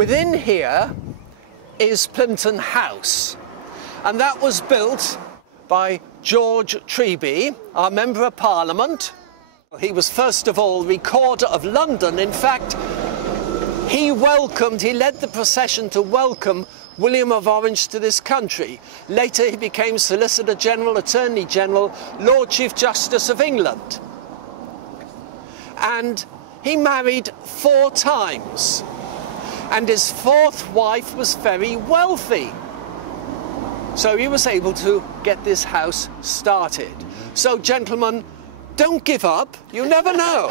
Within here is Plympton House, and that was built by George Treby, our Member of Parliament. He was first of all Recorder of London. In fact, he led the procession to welcome William of Orange to this country. Later he became Solicitor General, Attorney General, Lord Chief Justice of England. And he married 4 times. And his 4th wife was very wealthy. So he was able to get this house started. So gentlemen, don't give up, you never know.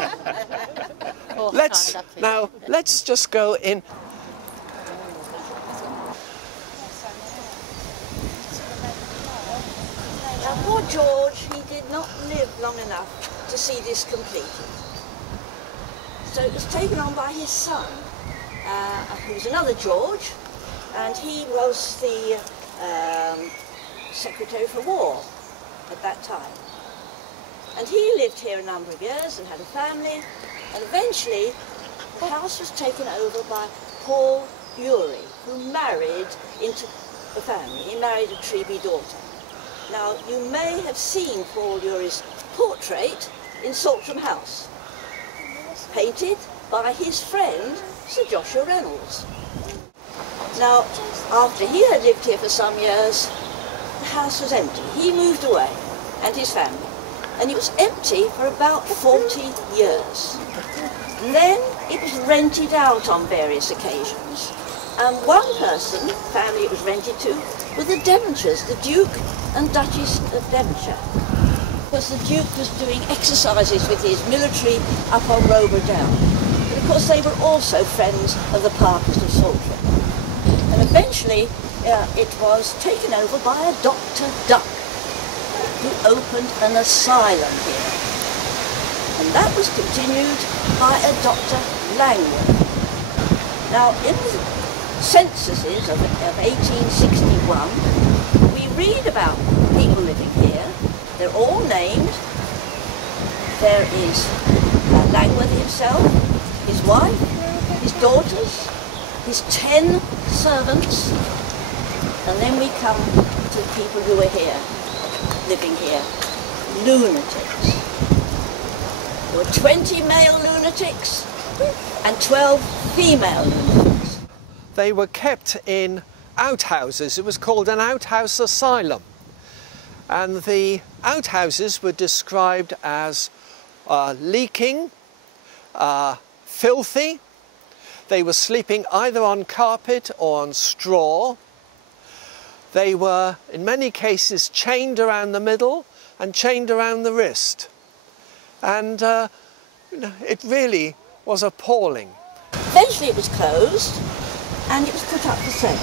Let's just go in. Now poor George, he did not live long enough to see this completed. So it was taken on by his son, who was another George, and he was the Secretary for War at that time. And he lived here a number of years and had a family, and eventually the house was taken over by Paul Urey, who married into the family. He married a Treby daughter. Now, you may have seen Paul Urey's portrait in Saltram House, painted by his friend Sir Joshua Reynolds. Now, after he had lived here for some years, the house was empty. He moved away, and his family. And it was empty for about 40 years. And then it was rented out on various occasions. And one person, family it was rented to, were the Devonshires, the Duke and Duchess of Devonshire. Because the Duke was doing exercises with his military up on Rover Down. But of course they were also friends of the Parkers of Saltram. And eventually it was taken over by a Dr. Duck, who opened an asylum here. And that was continued by a Dr. Langworth. Now, in the censuses of 1861, we read about people living here. They're all named. There is Langworth himself, his wife, his daughters, his 10 servants, and then we come to the people who are here, living here, lunatics. There were 20 male lunatics and 12 female lunatics. They were kept in outhouses. It was called an outhouse asylum. And the outhouses were described as leaking, filthy. They were sleeping either on carpet or on straw. They were, in many cases, chained around the middle and chained around the wrist. And it really was appalling. Eventually it was closed and it was put up for sale.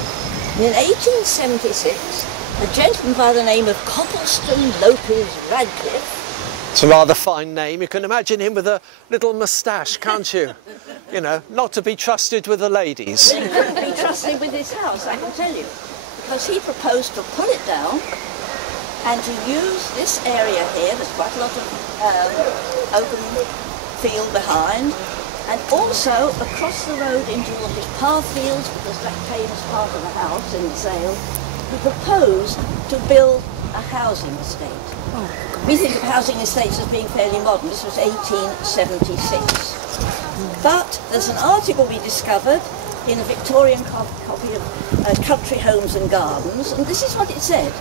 And in 1876, a gentleman by the name of Coppleston Lopez Radcliffe. It's a rather fine name. You can imagine him with a little moustache, can't you? You know, not to be trusted with the ladies. He couldn't be trusted with his house, I can tell you. Because he proposed to pull it down and to use this area here, there's quite a lot of open field behind, and also across the road into all these path fields, because that came as part of the house in the sale, he proposed to build a housing estate. Oh, we think of housing estates as being fairly modern. This was 1876. But there's an article we discovered in a Victorian copy of Country Homes and Gardens, and this is what it said.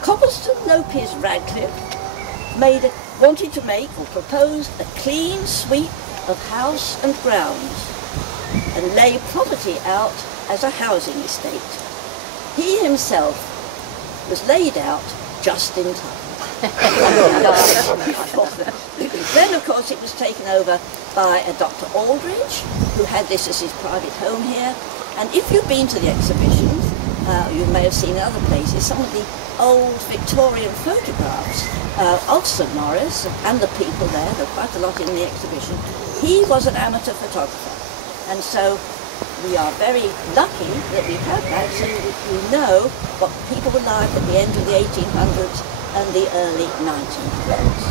Coppleston Lopez Radcliffe wanted to make or proposed a clean sweep of house and grounds and lay property out as a housing estate. He himself was laid out just in time. Then, of course, it was taken over by a Dr. Aldridge, who had this as his private home here. And if you've been to the exhibitions, you may have seen in other places some of the old Victorian photographs of St. Maurice and the people there. There are quite a lot in the exhibition. He was an amateur photographer, and so we are very lucky that we have that, so we know what people were like at the end of the 1800s and the early 1900s.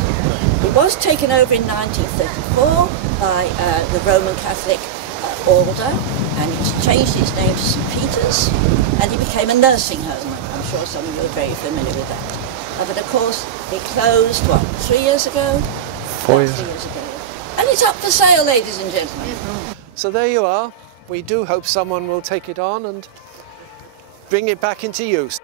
It was taken over in 1934 by the Roman Catholic order, and it changed its name to St Peter's, and it became a nursing home. I'm sure some of you are very familiar with that. But of course, it closed, what, 3 years ago? 4 years. 3 years ago. And it's up for sale, ladies and gentlemen. So there you are. We do hope someone will take it on and bring it back into use.